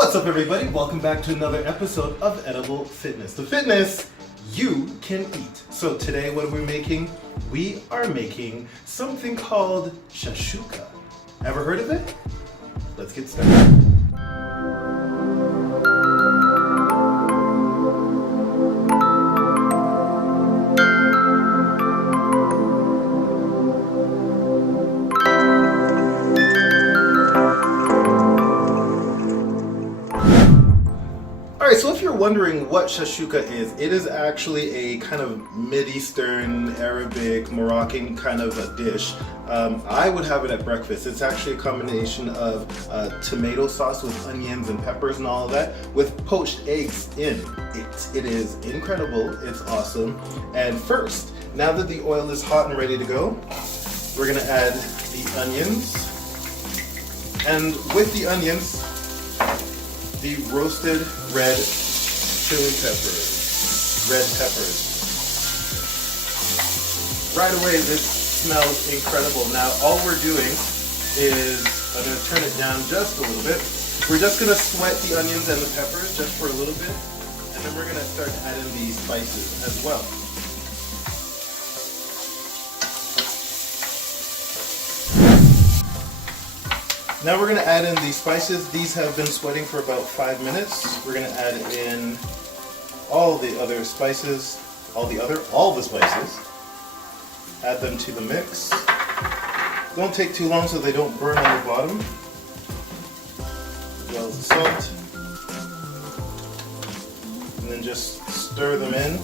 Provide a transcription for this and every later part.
What's up, everybody? Welcome back to another episode of Edible Fitness. The fitness you can eat. So today what are we making? We are making something called Shakshuka. Ever heard of it? Let's get started. Alright, so if you're wondering what Shakshuka is, it is actually a kind of Mid-Eastern, Arabic, Moroccan kind of a dish. I would have it at breakfast. It's actually a combination of tomato sauce with onions and peppers and all of that with poached eggs in it. It is incredible. It's awesome. And first, now that the oil is hot and ready to go, we're going to add the onions. And with the onions, the roasted red chili peppers, red peppers. Right away, this smells incredible. Now, all we're doing is, I'm gonna turn it down just a little bit. We're just gonna sweat the onions and the peppers just for a little bit, and then we're gonna start adding the spices as well. Now we're going to add in the spices. These have been sweating for about 5 minutes. We're going to add in all the other spices, all the spices. Add them to the mix. Don't take too long so they don't burn on the bottom. As well as the salt. And then just stir them in.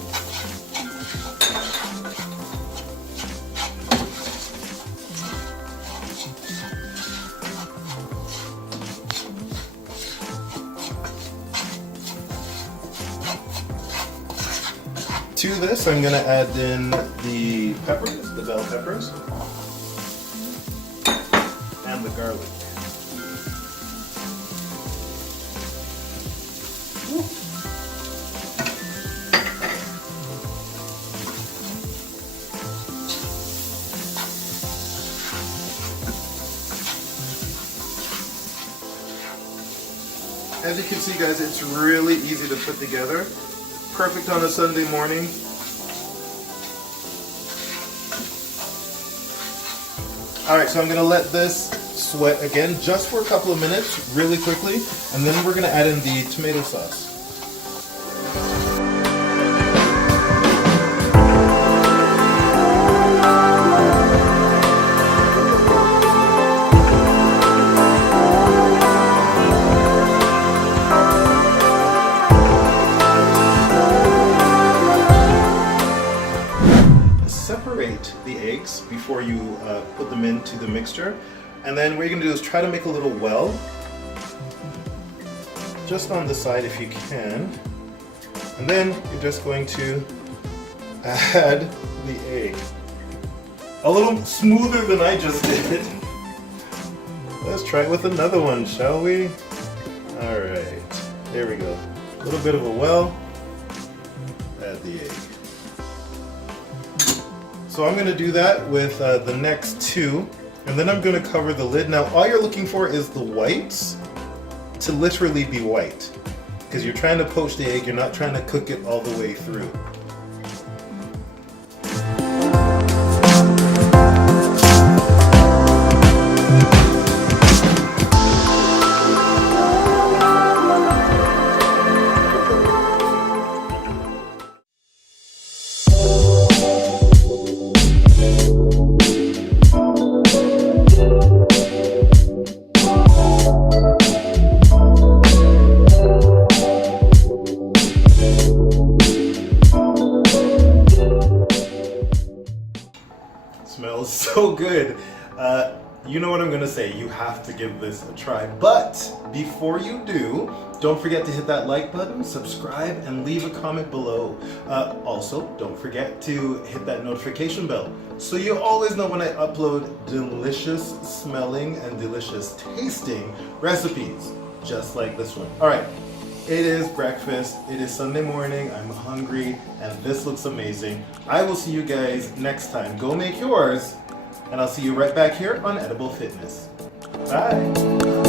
To this, I'm going to add in the peppers, the bell peppers, and the garlic. As you can see, guys, it's really easy to put together. Perfect on a Sunday morning. Alright, so I'm going to let this sweat again just for a couple of minutes, really quickly, and then we're going to add in the tomato sauce. Separate the eggs before you put them into the mixture, and then what you're going to do is try to make a little well just on the side if you can, and then you're just going to add the egg a little smoother than I just did. Let's try it with another one, shall we? Alright, there we go. A little bit of a well, add the egg. So I'm going to do that with the next two, and then I'm going to cover the lid. Now all you're looking for is the whites to literally be white, because you're trying to poach the egg, you're not trying to cook it all the way through. Smells so good. You know what I'm gonna say, you have to give this a try. But before you do, don't forget to hit that like button, subscribe, and leave a comment below. Also, don't forget to hit that notification bell so you always know when I upload delicious smelling and delicious tasting recipes just like this one. All right. It is breakfast, it is Sunday morning, I'm hungry, and this looks amazing. I will see you guys next time. Go make yours, and I'll see you right back here on Edible Fitness. Bye!